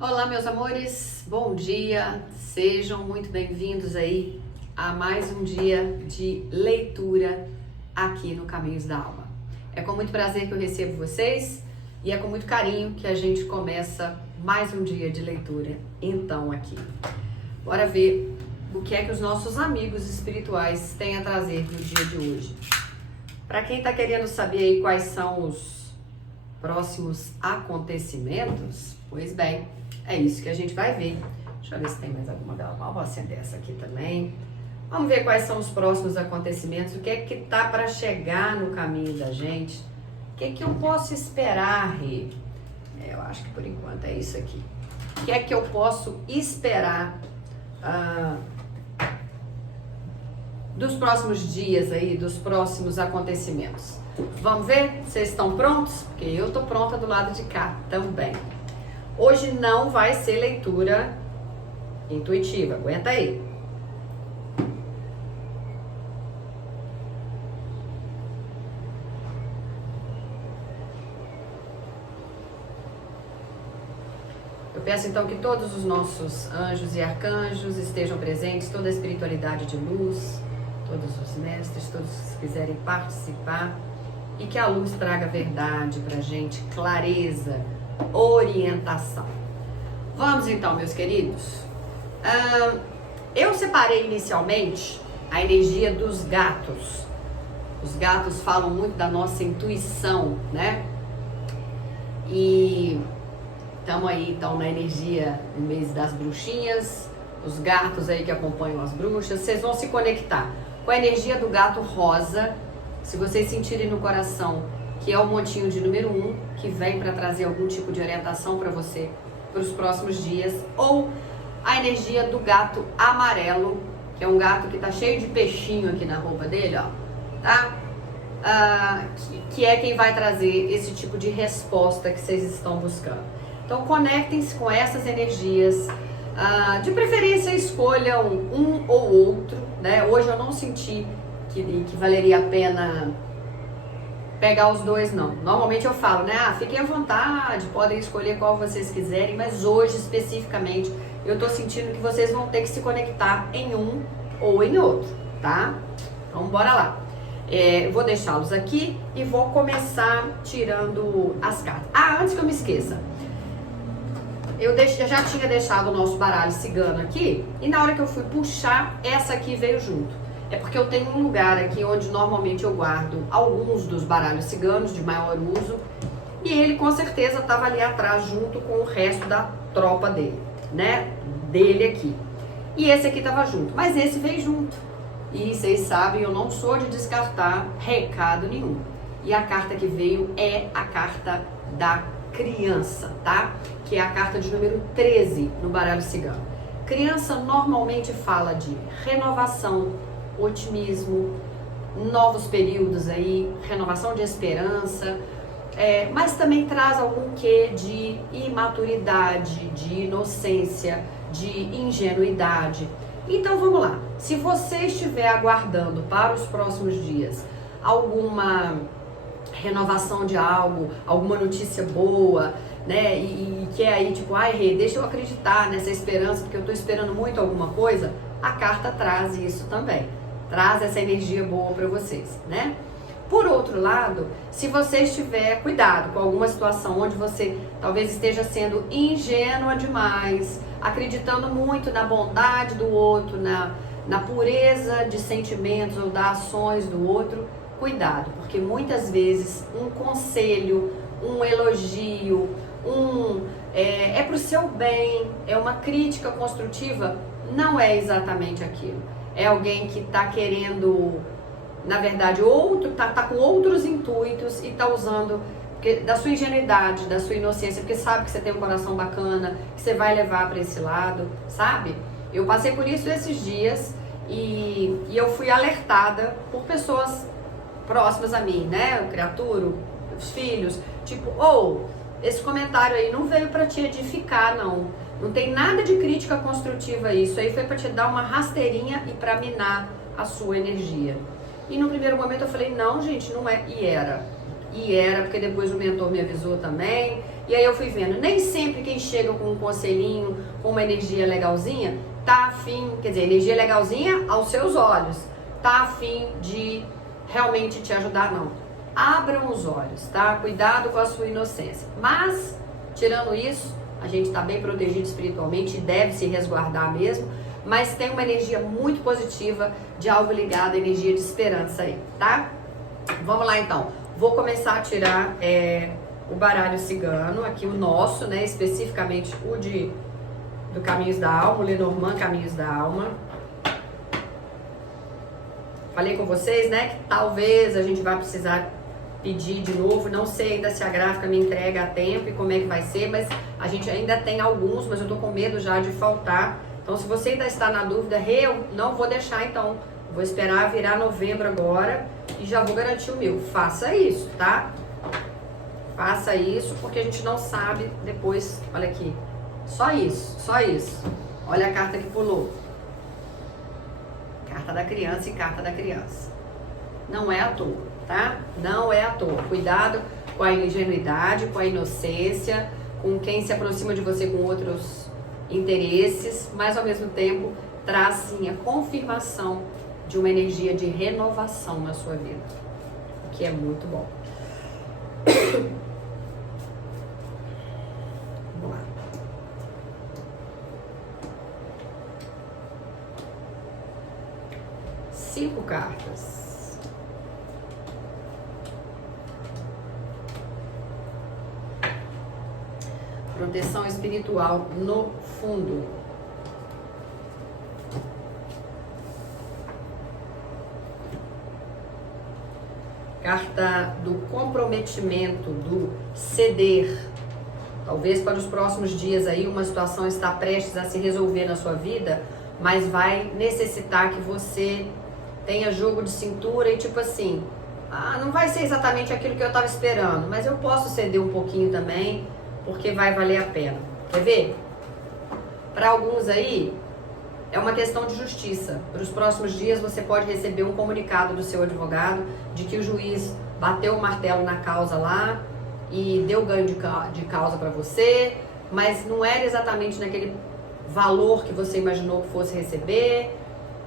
Olá, meus amores, bom dia, sejam muito bem-vindos aí a mais um dia de leitura aqui no Caminhos da Alma. É com muito prazer que eu recebo vocês e é com muito carinho que a gente começa mais um dia de leitura, então, aqui. Bora ver o que é que os nossos amigos espirituais têm a trazer no dia de hoje. Para quem tá querendo saber aí quais são os próximos acontecimentos, pois bem, é isso que a gente vai ver. Deixa eu ver se tem mais alguma dela. Vou acender essa aqui também. Vamos ver quais são os próximos acontecimentos. O que é que tá para chegar no caminho da gente? O que é que eu posso esperar, Rê? Eu acho que por enquanto é isso aqui. O que é que eu posso esperar dos próximos dias aí, dos próximos acontecimentos? Vamos ver? Vocês estão prontos? Porque eu tô pronta do lado de cá também. Hoje não vai ser leitura intuitiva, aguenta aí. Eu peço então que todos os nossos anjos e arcanjos estejam presentes, toda a espiritualidade de luz, todos os mestres, todos que quiserem participar, e que a luz traga verdade pra gente, clareza, orientação. Vamos então, meus queridos. Eu separei inicialmente a energia dos gatos. Os gatos falam muito da nossa intuição, né? E estamos aí então na energia do mês das bruxinhas, os gatos aí que acompanham as bruxas. Vocês vão se conectar com a energia do gato rosa. Se vocês sentirem no coração que é o montinho de número 1, que vem para trazer algum tipo de orientação para você para os próximos dias, ou a energia do gato amarelo, que é um gato que tá cheio de peixinho aqui na roupa dele, ó, tá? Que é quem vai trazer esse tipo de resposta que vocês estão buscando. Então conectem-se com essas energias, de preferência escolham um ou outro, né? Hoje eu não senti que valeria a pena pegar os dois, não. Normalmente eu falo, né? Fiquem à vontade, podem escolher qual vocês quiserem, mas hoje especificamente eu tô sentindo que vocês vão ter que se conectar em um ou em outro, tá? Então bora lá. Eu vou deixá-los aqui e vou começar tirando as cartas. Antes que eu me esqueça, eu já tinha deixado o nosso baralho cigano aqui e na hora que eu fui puxar, essa aqui veio junto. É porque eu tenho um lugar aqui onde normalmente eu guardo alguns dos baralhos ciganos de maior uso e ele com certeza estava ali atrás junto com o resto da tropa dele, né? Dele aqui. E esse aqui estava junto, mas esse veio junto. E vocês sabem, eu não sou de descartar recado nenhum. E a carta que veio é a carta da criança, tá? Que é a carta de número 13 no baralho cigano. Criança normalmente fala de renovação, otimismo, novos períodos aí, renovação de esperança, mas também traz algum quê de imaturidade, de inocência, de ingenuidade. Então vamos lá, se você estiver aguardando para os próximos dias alguma renovação de algo, alguma notícia boa, né, e que é aí tipo, Rê, deixa eu acreditar nessa esperança, porque eu tô esperando muito alguma coisa, a carta traz isso também. Traz essa energia boa para vocês, né? Por outro lado, se você estiver, cuidado com alguma situação onde você talvez esteja sendo ingênua demais, acreditando muito na bondade do outro, na pureza de sentimentos ou das ações do outro, cuidado, porque muitas vezes um conselho, um elogio, é pro seu bem, é uma crítica construtiva, não é exatamente aquilo. É alguém que tá querendo, na verdade, tá com outros intuitos e tá usando da sua ingenuidade, da sua inocência, porque sabe que você tem um coração bacana, que você vai levar para esse lado, sabe? Eu passei por isso esses dias e eu fui alertada por pessoas próximas a mim, né? O criatura, os filhos, tipo, esse comentário aí não veio para te edificar, não. Não tem nada de crítica construtiva aí. Isso aí foi para te dar uma rasteirinha e para minar a sua energia. E no primeiro momento eu falei, não, gente, não é. E era, porque depois o mentor me avisou também E aí eu fui vendo, nem sempre quem chega com um conselhinho, com uma energia legalzinha, tá afim, quer dizer, energia legalzinha aos seus olhos, tá afim de realmente te ajudar, não. Abram os olhos, tá? Cuidado com a sua inocência. Mas, tirando isso, a gente tá bem protegido espiritualmente e deve se resguardar mesmo, mas tem uma energia muito positiva de algo ligado à energia de esperança aí, tá? Vamos lá então. Vou começar a tirar o baralho cigano, aqui o nosso, né? Especificamente o do Caminhos da Alma, o Lenormand Caminhos da Alma. Falei com vocês, né? Que talvez a gente vá precisar pedir de novo. Não sei ainda se a gráfica me entrega a tempo e como é que vai ser, mas a gente ainda tem alguns, mas eu tô com medo já de faltar. Então, se você ainda está na dúvida, eu não vou deixar então. Vou esperar virar novembro agora e já vou garantir o meu. Faça isso, tá? Faça isso, porque a gente não sabe depois. Olha aqui. Só isso, só isso. Olha a carta que pulou. Carta da criança e carta da criança. Não é à toa, tá? Não é à toa. Cuidado com a ingenuidade, com a inocência, com quem se aproxima de você com outros interesses, mas ao mesmo tempo traz sim a confirmação de uma energia de renovação na sua vida, o que é muito bom. Vamos lá. Cinco cartas. Proteção espiritual no fundo. Carta do comprometimento, do ceder. Talvez para os próximos dias aí uma situação está prestes a se resolver na sua vida, mas vai necessitar que você tenha jogo de cintura e tipo assim, não vai ser exatamente aquilo que eu estava esperando, mas eu posso ceder um pouquinho também, porque vai valer a pena. Quer ver? Para alguns aí, é uma questão de justiça. Para os próximos dias você pode receber um comunicado do seu advogado de que o juiz bateu o martelo na causa lá e deu ganho de causa para você, mas não era exatamente naquele valor que você imaginou que fosse receber.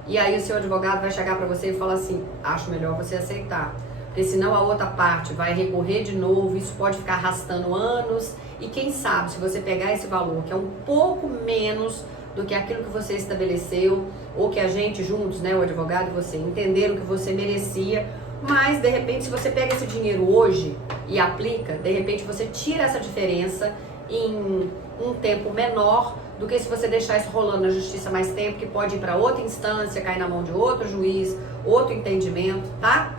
E aí o seu advogado vai chegar para você e falar assim, acho melhor você aceitar, porque senão a outra parte vai recorrer de novo, isso pode ficar arrastando anos, e quem sabe se você pegar esse valor, que é um pouco menos do que aquilo que você estabeleceu, ou que a gente juntos, né, o advogado e você, entenderam que você merecia, mas de repente se você pega esse dinheiro hoje e aplica, de repente você tira essa diferença em um tempo menor do que se você deixar isso rolando na justiça mais tempo, que pode ir para outra instância, cair na mão de outro juiz, outro entendimento, tá?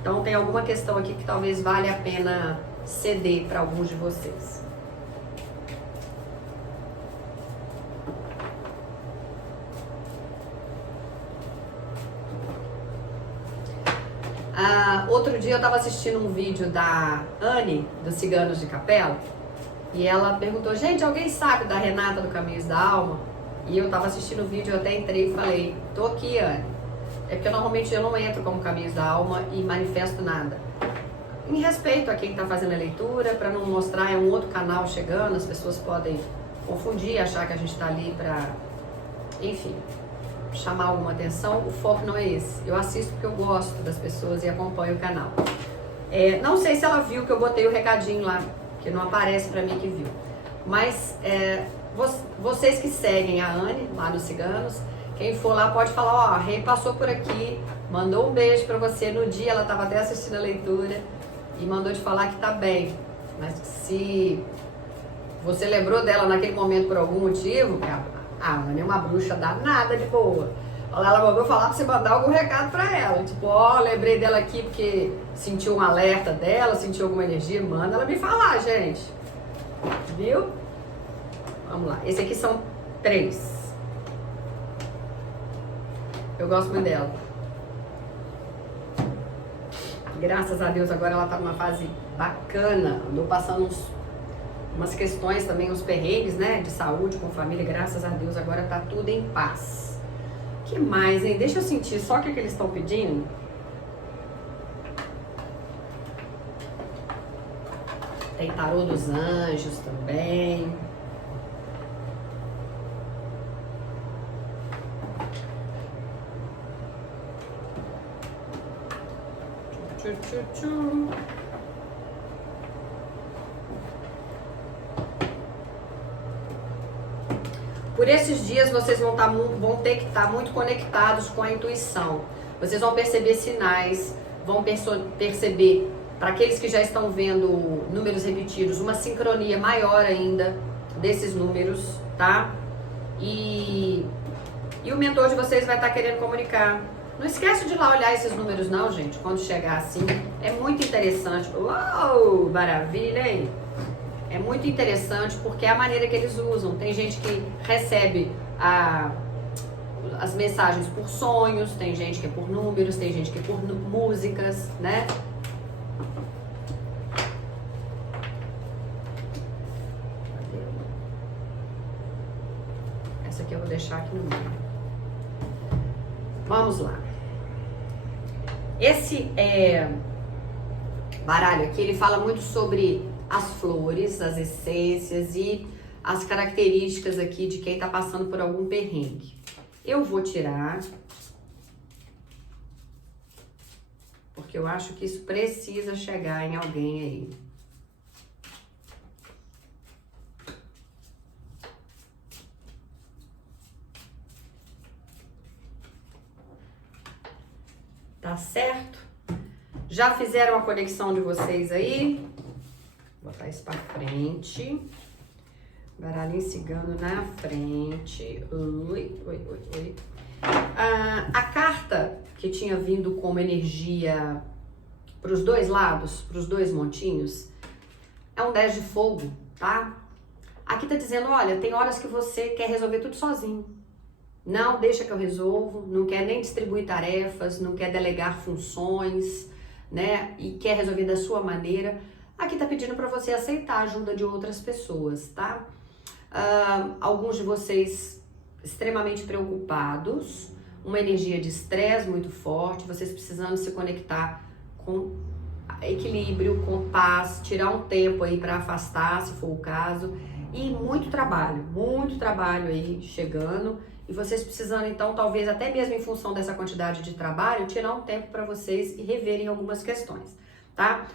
Então tem alguma questão aqui que talvez valha a pena ceder para alguns de vocês. Outro dia eu estava assistindo um vídeo da Anne, dos Ciganos de Capela, e ela perguntou, gente, alguém sabe da Renata do Caminhos da Alma? E eu estava assistindo o vídeo, eu até entrei e falei, tô aqui, Anne. É porque normalmente eu não entro como Caminhos da Alma e manifesto nada. Em respeito a quem está fazendo a leitura, para não mostrar, é um outro canal chegando, as pessoas podem confundir, achar que a gente está ali para, enfim, chamar alguma atenção. O foco não é esse. Eu assisto porque eu gosto das pessoas e acompanho o canal. Não sei se ela viu que eu botei o recadinho lá, que não aparece para mim que viu. Mas vocês que seguem a Anne lá nos Ciganos, quem for lá pode falar, ó, a Rei passou por aqui, mandou um beijo para você. No dia ela estava até assistindo a leitura e mandou te falar que tá bem. Mas se você lembrou dela naquele momento por algum motivo, a Anne é uma bruxa danada de boa. Ela mandou falar pra você mandar algum recado pra ela. Tipo, ó, lembrei dela aqui porque sentiu um alerta dela, sentiu alguma energia, manda ela me falar, gente. Viu? Vamos lá. Esse aqui são 3. Eu gosto muito dela. Graças a Deus, agora ela tá numa fase bacana. Andou passando umas questões também, uns perrengues, né? De saúde com família. Graças a Deus, agora tá tudo em paz. Que mais, hein? Deixa eu sentir só o que eles estão pedindo. Tem tarô dos anjos também. Por esses dias vocês vão ter que estar muito conectados com a intuição. Vocês vão perceber sinais, vão perceber, para aqueles que já estão vendo números repetidos, uma sincronia maior ainda desses números, tá? E o mentor de vocês vai estar querendo comunicar. Não esquece de ir lá olhar esses números não, gente, quando chegar assim. É muito interessante. Uau, maravilha, hein? É muito interessante porque é a maneira que eles usam. Tem gente que recebe as mensagens por sonhos, tem gente que é por números, tem gente que é por músicas, né? Essa aqui eu vou deixar aqui no meio. Vamos lá. Esse baralho aqui, ele fala muito sobre as flores, as essências e as características aqui de quem tá passando por algum perrengue. Eu vou tirar, porque eu acho que isso precisa chegar em alguém aí. Tá certo? Já fizeram a conexão de vocês aí? Vou botar isso pra frente. Baralhinho cigano na frente. Oi, oi, oi, oi. A carta que tinha vindo como energia pros dois lados, pros dois montinhos, é um 10 de fogo, tá? Aqui tá dizendo, olha, tem horas que você quer resolver tudo sozinho. Não deixa que eu resolvo, não quer nem distribuir tarefas, não quer delegar funções, né? E quer resolver da sua maneira. Aqui tá pedindo para você aceitar a ajuda de outras pessoas, tá? Alguns de vocês extremamente preocupados, uma energia de estresse muito forte, vocês precisando se conectar com equilíbrio, com paz, tirar um tempo aí para afastar, se for o caso, e muito trabalho aí chegando. E vocês precisando, então, talvez até mesmo em função dessa quantidade de trabalho, tirar um tempo para vocês e reverem algumas questões, tá?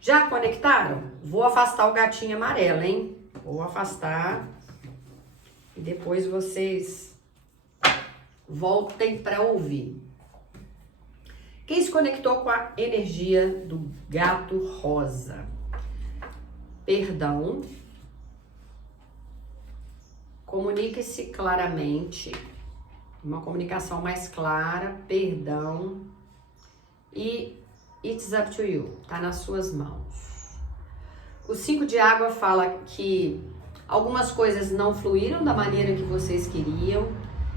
Já conectaram? Vou afastar o gatinho amarelo, hein? Vou afastar e depois vocês voltem para ouvir. Quem se conectou com a energia do gato rosa? Perdão. Comunique-se claramente, uma comunicação mais clara, perdão, e it's up to you, tá nas suas mãos. O 5 de água fala que algumas coisas não fluíram da maneira que vocês queriam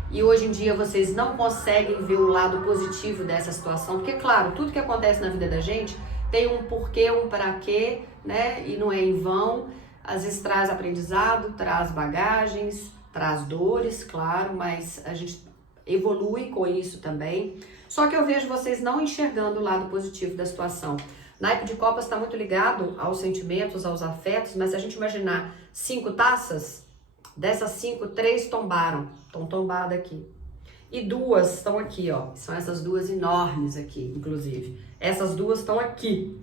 e hoje em dia vocês não conseguem ver o lado positivo dessa situação, porque claro, tudo que acontece na vida da gente tem um porquê, um para quê, né, e não é em vão. Às vezes traz aprendizado, traz bagagens, traz dores, claro, mas a gente evolui com isso também. Só que eu vejo vocês não enxergando o lado positivo da situação. Naipe de copas está muito ligado aos sentimentos, aos afetos, mas se a gente imaginar 5 taças, dessas 5, 3 tombaram, estão tombadas aqui. E 2 estão aqui, ó, são essas 2 enormes aqui, inclusive. Essas 2 estão aqui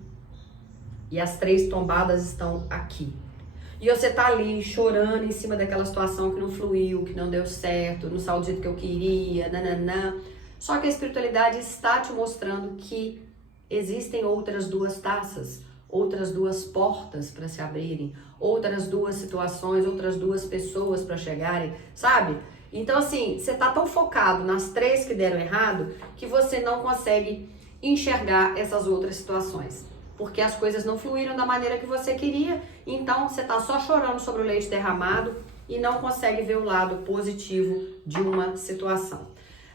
e as 3 tombadas estão aqui. E você tá ali chorando em cima daquela situação que não fluiu, que não deu certo, não saiu do jeito que eu queria, nananã. Só que a espiritualidade está te mostrando que existem outras 2 taças, outras 2 portas para se abrirem, outras 2 situações, outras 2 pessoas para chegarem, sabe? Então assim, você tá tão focado nas 3 que deram errado que você não consegue enxergar essas outras situações. Porque as coisas não fluíram da maneira que você queria, então você tá só chorando sobre o leite derramado e não consegue ver o lado positivo de uma situação.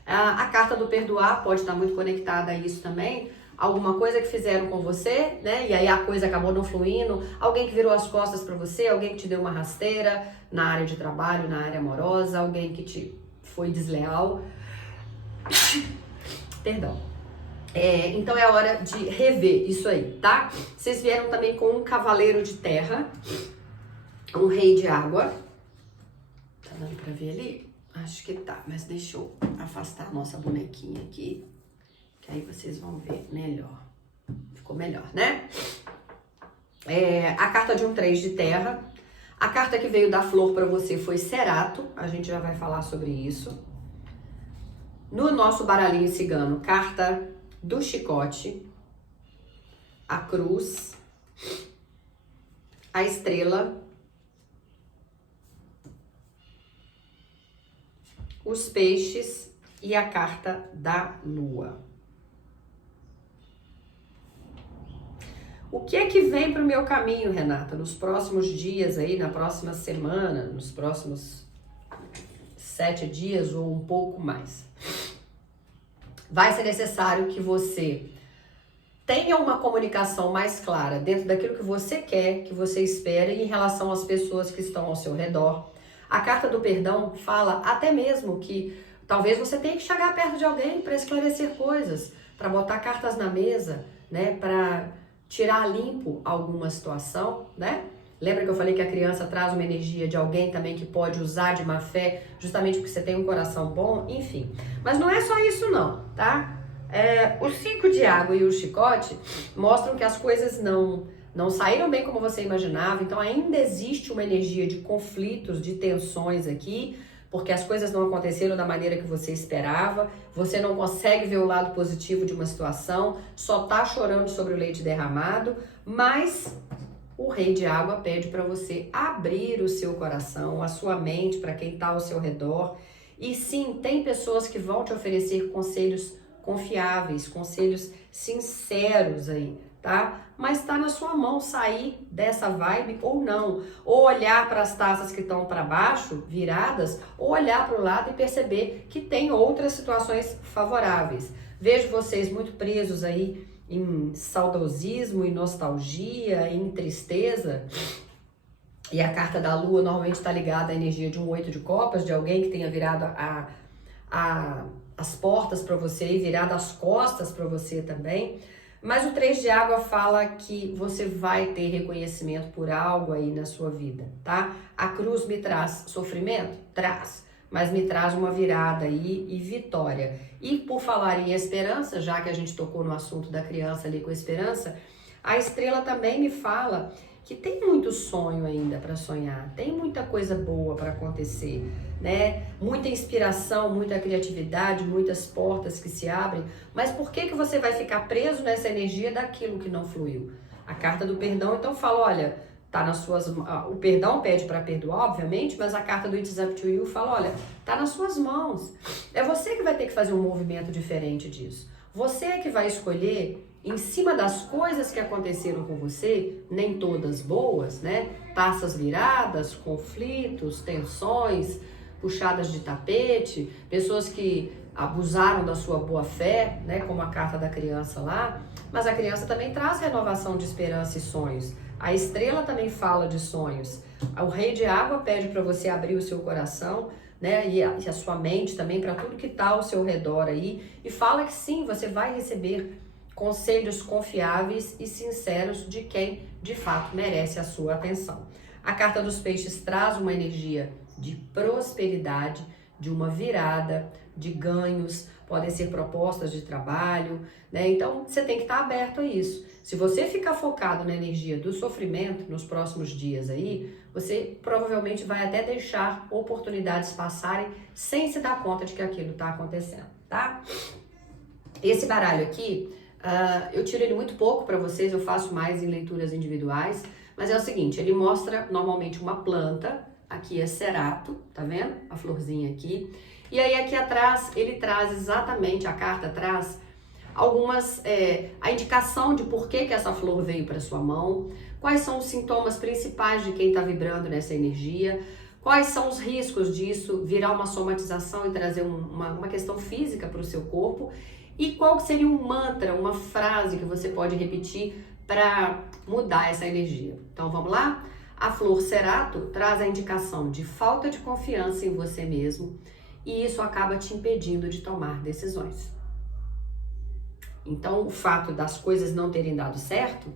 A carta do perdoar pode estar muito conectada a isso também, alguma coisa que fizeram com você, né, e aí a coisa acabou não fluindo, alguém que virou as costas para você, alguém que te deu uma rasteira na área de trabalho, na área amorosa, alguém que te foi desleal. Perdão. Então é hora de rever isso aí, tá? Vocês vieram também com um cavaleiro de terra, um rei de água. Tá dando pra ver ali? Acho que tá, mas deixa eu afastar a nossa bonequinha aqui, que aí vocês vão ver melhor. Ficou melhor, né? A carta de um 3 de terra. A carta que veio da flor pra você foi Cerato, a gente já vai falar sobre isso. No nosso baralhinho cigano, carta do chicote, a cruz, a estrela, os peixes e a carta da lua. O que é que vem para o meu caminho, Renata, nos próximos dias aí, na próxima semana, nos próximos 7 dias ou um pouco mais? Vai ser necessário que você tenha uma comunicação mais clara dentro daquilo que você quer, que você espera em relação às pessoas que estão ao seu redor. A carta do perdão fala até mesmo que talvez você tenha que chegar perto de alguém para esclarecer coisas, para botar cartas na mesa, né, para tirar a limpo alguma situação, né? Lembra que eu falei que a criança traz uma energia de alguém também que pode usar de má fé, justamente porque você tem um coração bom, enfim. Mas não é só isso não, tá? O 5 de água e o chicote mostram que as coisas não saíram bem como você imaginava, então ainda existe uma energia de conflitos, de tensões aqui, porque as coisas não aconteceram da maneira que você esperava, você não consegue ver o lado positivo de uma situação, só tá chorando sobre o leite derramado, mas o rei de água pede para você abrir o seu coração, a sua mente para quem tá ao seu redor. E sim, tem pessoas que vão te oferecer conselhos confiáveis, conselhos sinceros aí, tá? Mas tá na sua mão sair dessa vibe ou não, ou olhar para as taças que estão para baixo, viradas, ou olhar para o lado e perceber que tem outras situações favoráveis. Vejo vocês muito presos aí em saudosismo, em nostalgia, em tristeza. E a carta da lua normalmente está ligada à energia de um 8 de copas, de alguém que tenha virado as portas para você e virado as costas para você também. Mas o 3 de água fala que você vai ter reconhecimento por algo aí na sua vida, tá? A cruz me traz sofrimento? Traz, mas me traz uma virada aí e vitória. E por falar em esperança, já que a gente tocou no assunto da criança ali com esperança, a estrela também me fala que tem muito sonho ainda para sonhar, tem muita coisa boa para acontecer, né? Muita inspiração, muita criatividade, muitas portas que se abrem, mas por que você vai ficar preso nessa energia daquilo que não fluiu? A carta do perdão então fala, olha, tá nas suas, o perdão pede para perdoar, obviamente, mas a carta do It's Up to You fala, olha, tá nas suas mãos. É você que vai ter que fazer um movimento diferente disso. Você é que vai escolher em cima das coisas que aconteceram com você, nem todas boas, né? Taças viradas, conflitos, tensões, puxadas de tapete, pessoas que abusaram da sua boa fé, né? Como a carta da criança lá. Mas a criança também traz renovação de esperança e sonhos. A estrela também fala de sonhos. O rei de água pede para você abrir o seu coração, né? E a sua mente também para tudo que está ao seu redor aí. E fala que sim, você vai receber conselhos confiáveis e sinceros de quem de fato merece a sua atenção. A carta dos peixes traz uma energia de prosperidade, de uma virada, de ganhos, podem ser propostas de trabalho, né? Então você tem que estar aberto a isso. Se você ficar focado na energia do sofrimento nos próximos dias aí, você provavelmente vai até deixar oportunidades passarem sem se dar conta de que aquilo está acontecendo, tá? Esse baralho aqui, eu tiro ele muito pouco para vocês, eu faço mais em leituras individuais, mas é o seguinte, ele mostra normalmente uma planta, aqui é cerato, tá vendo? A florzinha aqui. E aí aqui atrás ele traz exatamente, a carta traz algumas, a indicação de por que essa flor veio para sua mão, quais são os sintomas principais de quem está vibrando nessa energia, quais são os riscos disso virar uma somatização e trazer uma questão física para o seu corpo, e qual seria um mantra, uma frase que você pode repetir para mudar essa energia. Então vamos lá? A flor cerato traz a indicação de falta de confiança em você mesmo e isso acaba te impedindo de tomar decisões. Então, o fato das coisas não terem dado certo,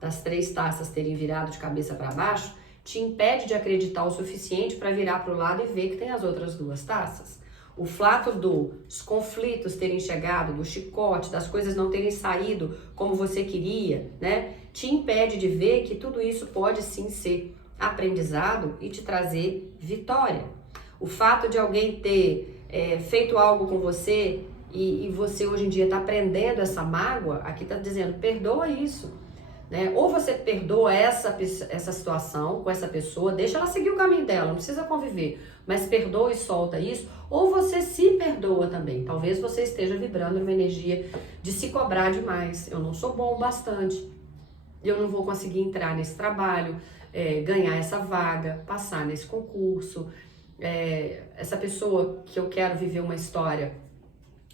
das 3 taças terem virado de cabeça para baixo, te impede de acreditar o suficiente para virar para o lado e ver que tem as outras 2 taças. O fato dos conflitos terem chegado, do chicote, das coisas não terem saído como você queria, né? Te impede de ver que tudo isso pode sim ser aprendizado e te trazer vitória. O fato de alguém ter feito algo com você e você hoje em dia está aprendendo essa mágoa, aqui está dizendo, perdoa isso. Né? Ou você perdoa essa situação com essa pessoa, deixa ela seguir o caminho dela, não precisa conviver, mas perdoa e solta isso, ou você se perdoa também. Talvez você esteja vibrando numa energia de se cobrar demais. Eu não sou bom o bastante, eu não vou conseguir entrar nesse trabalho, ganhar essa vaga, passar nesse concurso. Essa pessoa que eu quero viver uma história,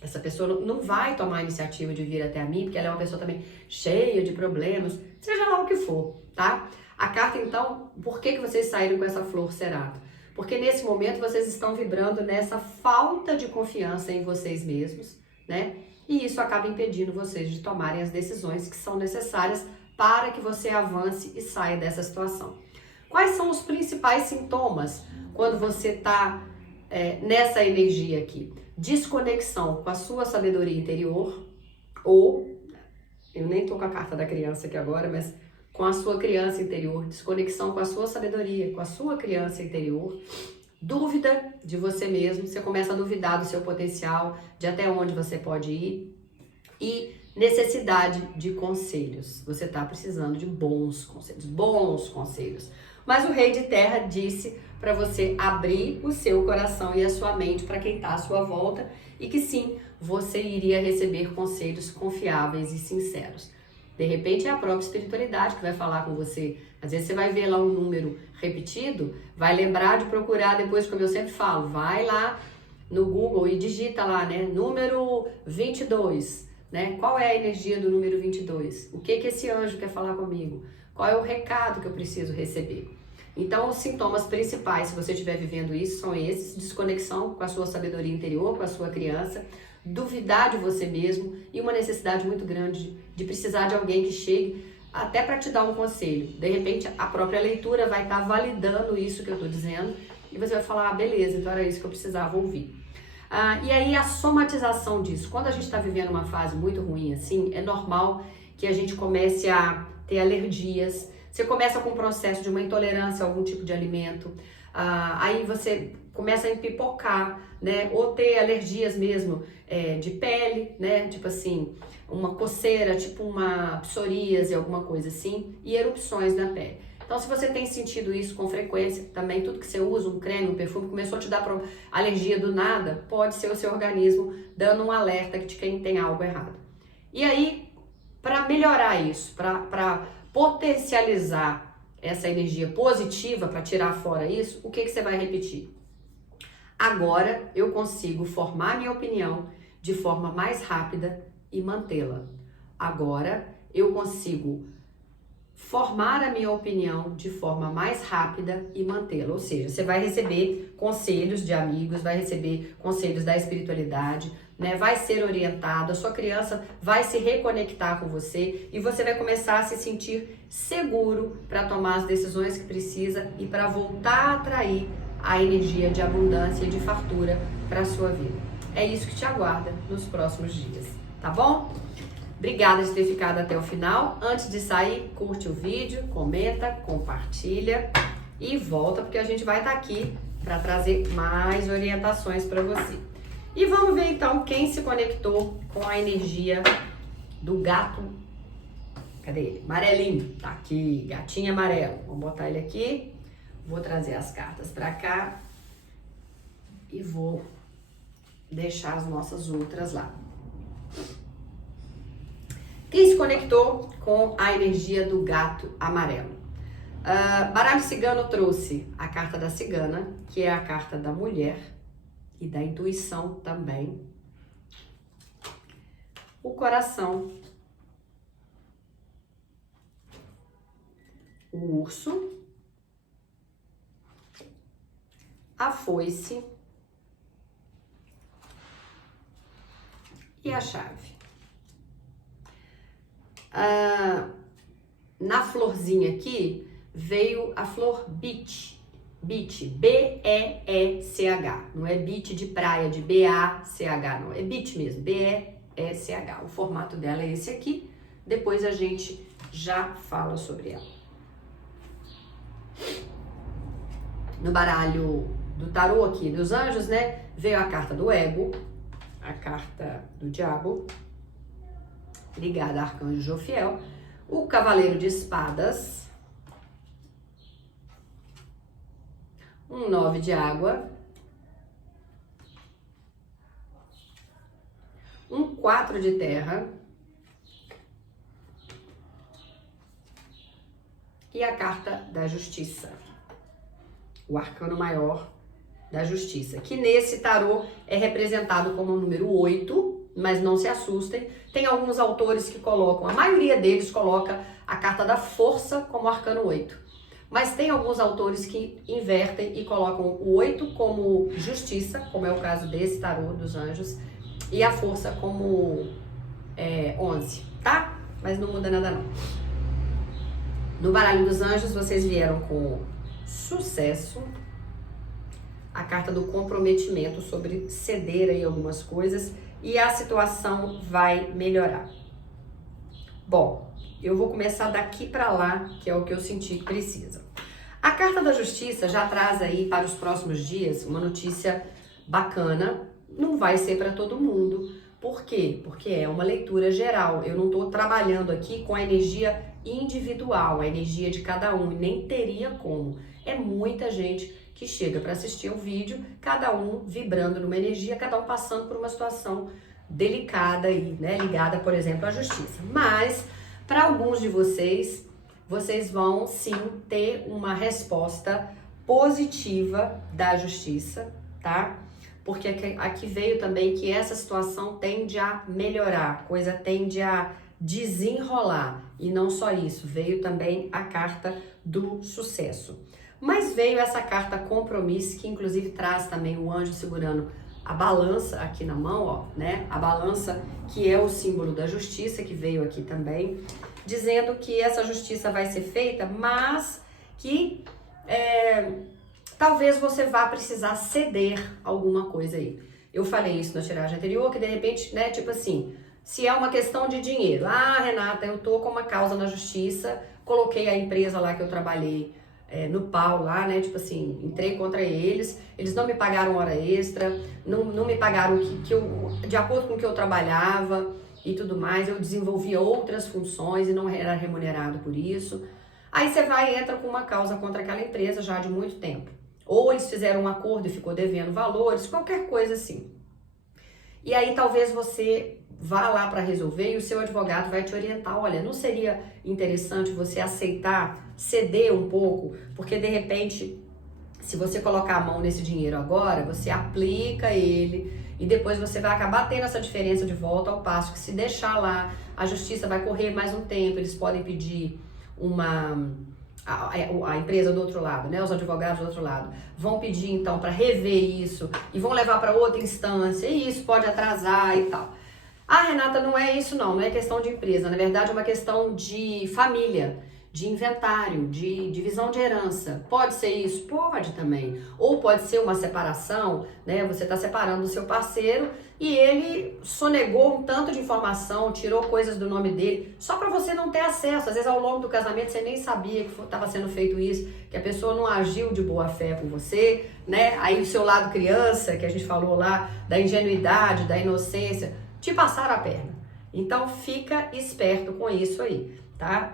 essa pessoa não vai tomar a iniciativa de vir até a mim, porque ela é uma pessoa também cheia de problemas, seja lá o que for, tá? A carta, então, por que vocês saíram com essa flor cerada? Porque nesse momento vocês estão vibrando nessa falta de confiança em vocês mesmos, né? E isso acaba impedindo vocês de tomarem as decisões que são necessárias para que você avance e saia dessa situação. Quais são os principais sintomas quando você está nessa energia aqui? Desconexão com a sua sabedoria interior, ou, eu nem tô com a carta da criança aqui agora, mas com a sua criança interior, desconexão com a sua sabedoria, com a sua criança interior, dúvida de você mesmo, você começa a duvidar do seu potencial, de até onde você pode ir, e necessidade de conselhos. Você está precisando de bons conselhos. Mas o Rei de Terra disse para você abrir o seu coração e a sua mente para quem está à sua volta e que sim, você iria receber conselhos confiáveis e sinceros. De repente é a própria espiritualidade que vai falar com você. Às vezes você vai ver lá um número repetido, vai lembrar de procurar depois, como eu sempre falo, vai lá no Google e digita lá, né, número 22, né? Qual é a energia do número 22? O que esse anjo quer falar comigo? Qual é o recado que eu preciso receber? Então, os sintomas principais, se você estiver vivendo isso, são esses: desconexão com a sua sabedoria interior, com a sua criança, duvidar de você mesmo e uma necessidade muito grande de precisar de alguém que chegue até para te dar um conselho. De repente, a própria leitura vai estar validando isso que eu estou dizendo e você vai falar, ah, beleza, então era isso que eu precisava ouvir. E aí, a somatização disso. Quando a gente está vivendo uma fase muito ruim assim, é normal que a gente comece a ter alergias. Você começa com um processo de uma intolerância a algum tipo de alimento, aí você começa a empipocar, né? Ou ter alergias mesmo de pele, né? Tipo assim, uma coceira, tipo uma psoríase, alguma coisa assim, e erupções na pele. Então, se você tem sentido isso com frequência, também tudo que você usa, um creme, um perfume, começou a te dar alergia do nada, pode ser o seu organismo dando um alerta de que tem algo errado. E aí, para melhorar isso, para potencializar essa energia positiva, para tirar fora isso, o que você vai repetir? Agora eu consigo formar minha opinião de forma mais rápida e mantê-la. Agora eu consigo formar a minha opinião de forma mais rápida e mantê-la. Ou seja, você vai receber conselhos de amigos, vai receber conselhos da espiritualidade, né? Vai ser orientado, a sua criança vai se reconectar com você e você vai começar a se sentir seguro para tomar as decisões que precisa e para voltar a atrair a energia de abundância e de fartura para a sua vida. É isso que te aguarda nos próximos dias, tá bom? Obrigada de ter ficado até o final. Antes de sair, curte o vídeo, comenta, compartilha e volta, porque a gente vai estar aqui para trazer mais orientações para você. E vamos ver então quem se conectou com a energia do gato. Cadê ele? Amarelinho. Tá aqui, gatinho amarelo. Vamos botar ele aqui. Vou trazer as cartas para cá e vou deixar as nossas outras lá. Quem se conectou com a energia do gato amarelo? Baralho Cigano trouxe a carta da cigana, que é a carta da mulher e da intuição também. O coração. O urso. A foice. E a chave. Na florzinha aqui, veio a flor beach, B-E-E-C-H, não é beach de praia, de B-A-C-H, não, é beach mesmo, B-E-E-C-H, o formato dela é esse aqui, depois a gente já fala sobre ela. No baralho do tarô aqui dos anjos, né, veio a carta do ego, a carta do diabo, ligada a arcanjo Jofiel, o cavaleiro de espadas, um 9 de água, um 4 de terra e a carta da justiça, o arcano maior da justiça, que nesse tarô é representado como o número 8, mas não se assustem, tem alguns autores que colocam, a maioria deles coloca a carta da força como arcano 8, mas tem alguns autores que invertem e colocam o 8 como justiça, como é o caso desse tarô dos anjos, e a força como 11, tá? Mas não muda nada não. No baralho dos anjos, vocês vieram com sucesso, a carta do comprometimento sobre ceder aí algumas coisas e a situação vai melhorar. Bom, eu vou começar daqui para lá, que é o que eu senti que precisa. A carta da justiça já traz aí para os próximos dias uma notícia bacana, não vai ser para todo mundo. Por quê? Porque é uma leitura geral, eu não estou trabalhando aqui com a energia individual, a energia de cada um, nem teria como. É muita gente que chega para assistir o vídeo, cada um vibrando numa energia, cada um passando por uma situação delicada aí, né, ligada, por exemplo, à justiça. Mas, para alguns de vocês, vocês vão sim ter uma resposta positiva da justiça, tá? Porque aqui veio também que essa situação tende a melhorar, a coisa tende a desenrolar. E não só isso, veio também a carta do sucesso. Mas veio essa carta compromisso, que inclusive traz também o anjo segurando a balança aqui na mão, ó, né? A balança que é o símbolo da justiça, que veio aqui também, dizendo que essa justiça vai ser feita, mas que talvez você vá precisar ceder alguma coisa aí. Eu falei isso na tiragem anterior, que de repente, né, tipo assim, se é uma questão de dinheiro. Ah, Renata, eu tô com uma causa na justiça, coloquei a empresa lá que eu trabalhei no pau lá, né, tipo assim, entrei contra eles não me pagaram hora extra, não me pagaram que eu, de acordo com o que eu trabalhava e tudo mais, eu desenvolvia outras funções e não era remunerado por isso. Aí você vai e entra com uma causa contra aquela empresa já de muito tempo. Ou eles fizeram um acordo e ficou devendo valores, qualquer coisa assim. E aí talvez você vá lá para resolver e o seu advogado vai te orientar, olha, não seria interessante você aceitar, ceder um pouco, porque de repente, se você colocar a mão nesse dinheiro agora, você aplica ele e depois você vai acabar tendo essa diferença de volta, ao passo que se deixar lá, a justiça vai correr mais um tempo, eles podem pedir a empresa do outro lado, né, os advogados do outro lado, vão pedir então para rever isso e vão levar para outra instância e isso pode atrasar e tal. Ah, Renata, não é isso não é questão de empresa, na verdade é uma questão de família, de inventário, de divisão de herança. Pode ser isso? Pode também. Ou pode ser uma separação, né? Você está separando do seu parceiro e ele sonegou um tanto de informação, tirou coisas do nome dele, só para você não ter acesso. Às vezes ao longo do casamento você nem sabia que estava sendo feito isso, que a pessoa não agiu de boa fé por você, né? Aí o seu lado criança, que a gente falou lá, da ingenuidade, da inocência, te passaram a perna. Então fica esperto com isso aí, tá?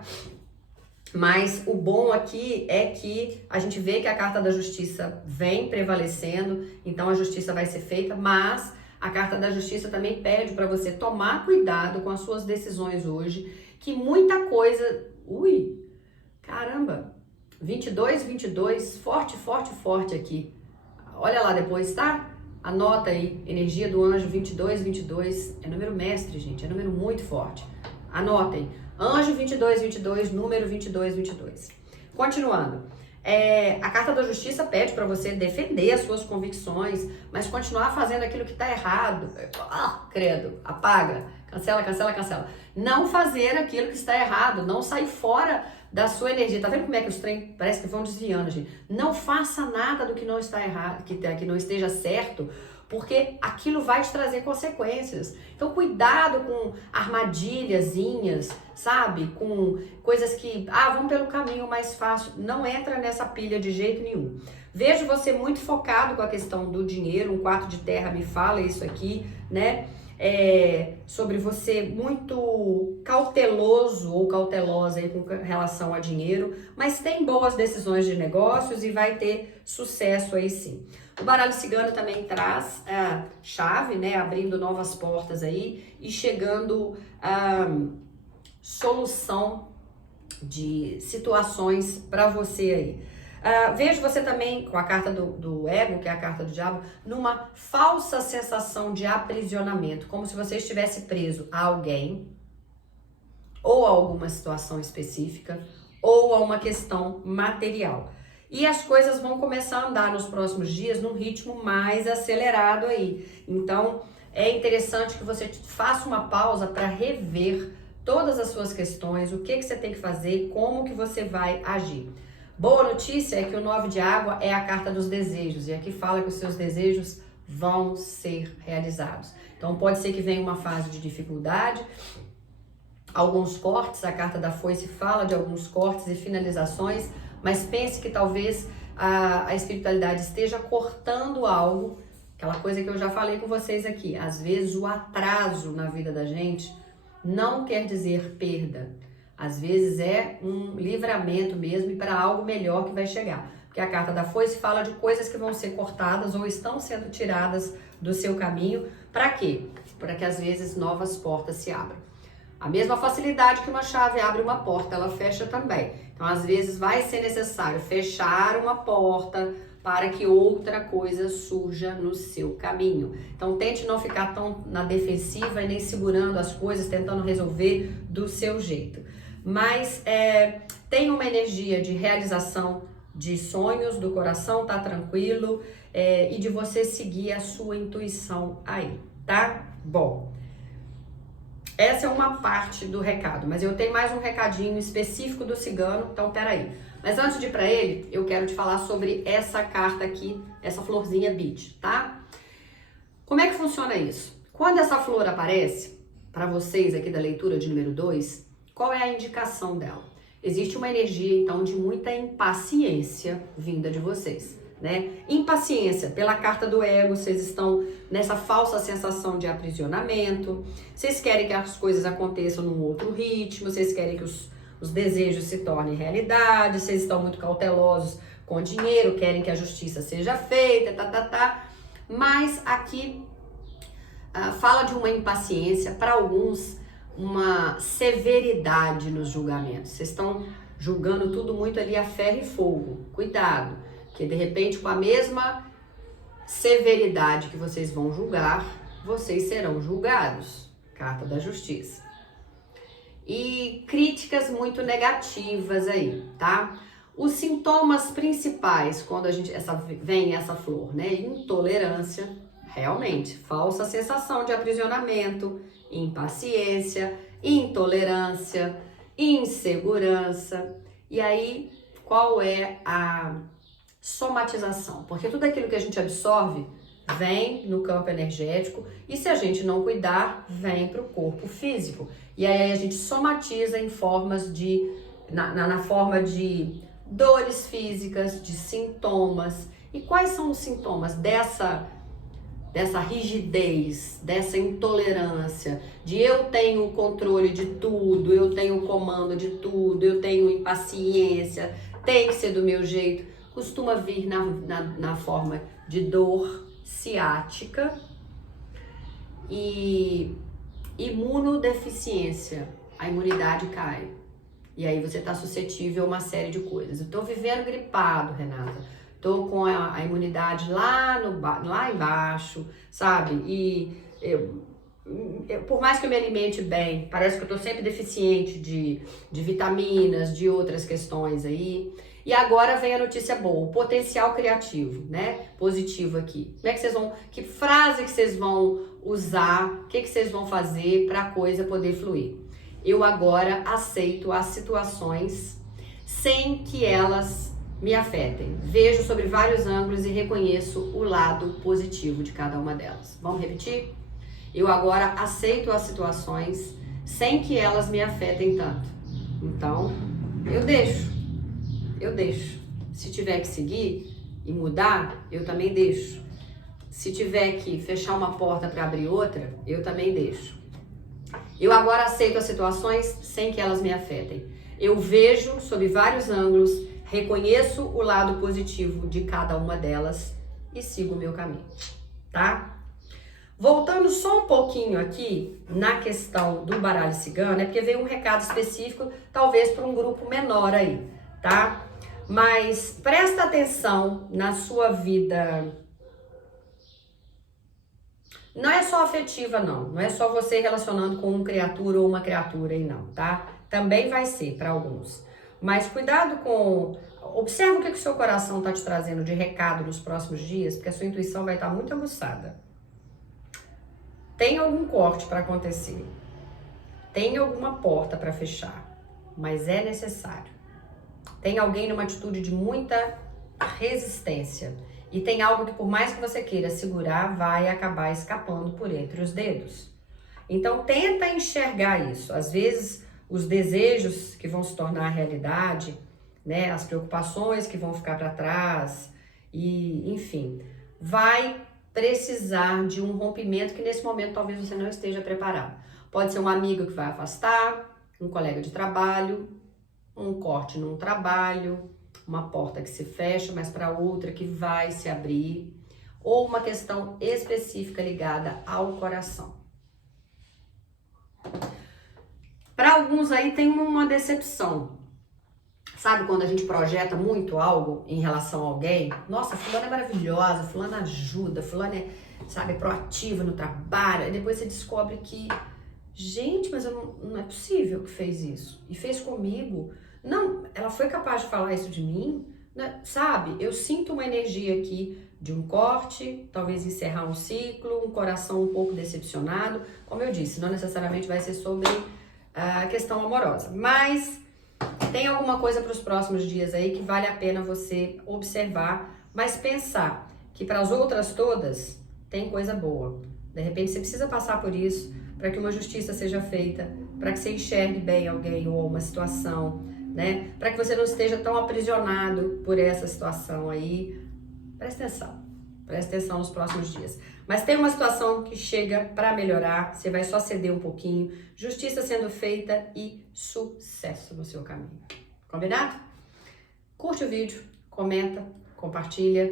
Mas o bom aqui é que a gente vê que a carta da justiça vem prevalecendo, então a justiça vai ser feita, mas a carta da justiça também pede para você tomar cuidado com as suas decisões hoje, que muita coisa... Ui, caramba, 22, 22, forte, forte, forte aqui. Olha lá depois, tá? Anota aí, energia do anjo 22, 22, é número mestre, gente, é número muito forte. Anotem. Anjo 22, 22, número 22, 22. Continuando. A carta da justiça pede para você defender as suas convicções, mas continuar fazendo aquilo que está errado. Credo, apaga, cancela, cancela, cancela. Não fazer aquilo que está errado, não sair fora da sua energia. Tá vendo como é que os trem parece que vão desviando, gente? Não faça nada do que não está errado, que não esteja certo, porque aquilo vai te trazer consequências. Então, cuidado com armadilhazinhas, sabe? Com coisas que, vão pelo caminho mais fácil. Não entra nessa pilha de jeito nenhum. Vejo você muito focado com a questão do dinheiro, um 4 de terra me fala isso aqui, né? Sobre você muito cauteloso ou cautelosa aí com relação a dinheiro, mas tem boas decisões de negócios e vai ter sucesso aí sim. O baralho cigano também traz a chave, né, abrindo novas portas aí e chegando a solução de situações para você aí. Vejo você também com a carta do ego, que é a carta do diabo, numa falsa sensação de aprisionamento, como se você estivesse preso a alguém, ou a alguma situação específica, ou a uma questão material. E as coisas vão começar a andar nos próximos dias num ritmo mais acelerado aí. Então, é interessante que você faça uma pausa para rever todas as suas questões, o que você tem que fazer, como que você vai agir. Boa notícia é que o 9 de água é a carta dos desejos, e aqui fala que os seus desejos vão ser realizados. Então pode ser que venha uma fase de dificuldade, alguns cortes, a carta da foice fala de alguns cortes e finalizações, mas pense que talvez a espiritualidade esteja cortando algo, aquela coisa que eu já falei com vocês aqui. Às vezes o atraso na vida da gente não quer dizer perda. Às vezes é um livramento mesmo e para algo melhor que vai chegar. Porque a carta da foice fala de coisas que vão ser cortadas ou estão sendo tiradas do seu caminho. Para quê? Para que às vezes novas portas se abram. A mesma facilidade que uma chave abre uma porta, ela fecha também. Então, às vezes vai ser necessário fechar uma porta para que outra coisa surja no seu caminho. Então, tente não ficar tão na defensiva e nem segurando as coisas, tentando resolver do seu jeito. Mas tem uma energia de realização de sonhos do coração, tá tranquilo, e de você seguir a sua intuição aí, tá? Bom, essa é uma parte do recado, mas eu tenho mais um recadinho específico do cigano, então peraí. Mas antes de ir pra ele, eu quero te falar sobre essa carta aqui, essa florzinha beach, tá? Como é que funciona isso? Quando essa flor aparece, para vocês aqui da leitura de número 2, qual é a indicação dela? Existe uma energia, então, de muita impaciência vinda de vocês, né? Impaciência, pela carta do ego, vocês estão nessa falsa sensação de aprisionamento, vocês querem que as coisas aconteçam num outro ritmo, vocês querem que os desejos se tornem realidade, vocês estão muito cautelosos com dinheiro, querem que a justiça seja feita, mas aqui fala de uma impaciência, para alguns, uma severidade nos julgamentos. Vocês estão julgando tudo muito ali a ferro e fogo. Cuidado, que de repente com a mesma severidade que vocês vão julgar, vocês serão julgados. Carta da Justiça. E críticas muito negativas aí, tá? Os sintomas principais quando vem essa flor, né? Intolerância, realmente, falsa sensação de aprisionamento, impaciência, intolerância, insegurança. E aí, qual é a somatização? Porque tudo aquilo que a gente absorve vem no campo energético e se a gente não cuidar, vem para o corpo físico. E aí a gente somatiza em formas na forma de dores físicas, de sintomas. E quais são os sintomas dessa rigidez, dessa intolerância, de eu tenho o controle de tudo, eu tenho o comando de tudo, eu tenho impaciência, tem que ser do meu jeito? Costuma vir na forma de dor ciática e imunodeficiência. A imunidade cai. E aí você está suscetível a uma série de coisas. Eu estou vivendo gripado, Renata. Tô com a imunidade lá embaixo, sabe? E por mais que eu me alimente bem, parece que eu tô sempre deficiente de vitaminas, de outras questões aí. E agora vem a notícia boa, o potencial criativo, né? Positivo aqui. Como é que vocês vão, que frase que vocês vão usar, o que vocês vão fazer para a coisa poder fluir? Eu agora aceito as situações sem que elas me afetem. Vejo sobre vários ângulos e reconheço o lado positivo de cada uma delas. Vamos repetir? Eu agora aceito as situações sem que elas me afetem tanto. Então, eu deixo. Se tiver que seguir e mudar, eu também deixo. Se tiver que fechar uma porta para abrir outra, eu também deixo. Eu agora aceito as situações sem que elas me afetem. Eu vejo sob vários ângulos, reconheço o lado positivo de cada uma delas e sigo o meu caminho, tá? Voltando só um pouquinho aqui na questão do baralho cigano, é porque veio um recado específico, talvez para um grupo menor aí, tá? Mas presta atenção na sua vida. Não é só afetiva, não é só você relacionando com uma criatura ou uma criatura aí, não, tá? Também vai ser para alguns. Mas cuidado com... Observa o que o seu coração está te trazendo de recado nos próximos dias, porque a sua intuição vai estar muito aguçada. Tem algum corte para acontecer. Tem alguma porta para fechar. Mas é necessário. Tem alguém numa atitude de muita resistência. E tem algo que por mais que você queira segurar, vai acabar escapando por entre os dedos. Então tenta enxergar isso. Às vezes os desejos que vão se tornar realidade, né, as preocupações que vão ficar para trás, e enfim, vai precisar de um rompimento que nesse momento talvez você não esteja preparado. Pode ser um amigo que vai afastar, um colega de trabalho, um corte num trabalho, uma porta que se fecha, mas para outra que vai se abrir, ou uma questão específica ligada ao coração. Para alguns aí tem uma decepção. Sabe quando a gente projeta muito algo em relação a alguém? Nossa, fulana é maravilhosa, fulana ajuda, fulana é, sabe, proativa no trabalho. E depois você descobre que, gente, mas não é possível que fez isso. E fez comigo. Não, ela foi capaz de falar isso de mim, né? Sabe? Eu sinto uma energia aqui de um corte, talvez encerrar um ciclo, um coração um pouco decepcionado. Como eu disse, não necessariamente vai ser sobre a questão amorosa, mas tem alguma coisa para os próximos dias aí que vale a pena você observar, mas pensar que para as outras todas tem coisa boa. De repente você precisa passar por isso para que uma justiça seja feita, para que você enxergue bem alguém ou uma situação, né? Para que você não esteja tão aprisionado por essa situação aí. Presta atenção nos próximos dias. Mas tem uma situação que chega para melhorar, você vai só ceder um pouquinho, justiça sendo feita e sucesso no seu caminho. Combinado? Curte o vídeo, comenta, compartilha,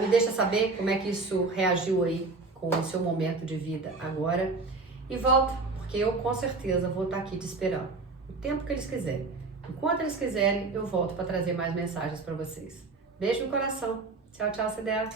me deixa saber como é que isso reagiu aí com o seu momento de vida agora e volta, porque eu com certeza vou estar aqui te esperando, o tempo que eles quiserem. Enquanto eles quiserem, eu volto para trazer mais mensagens para vocês. Beijo no coração. Tchau, tchau, Cidela.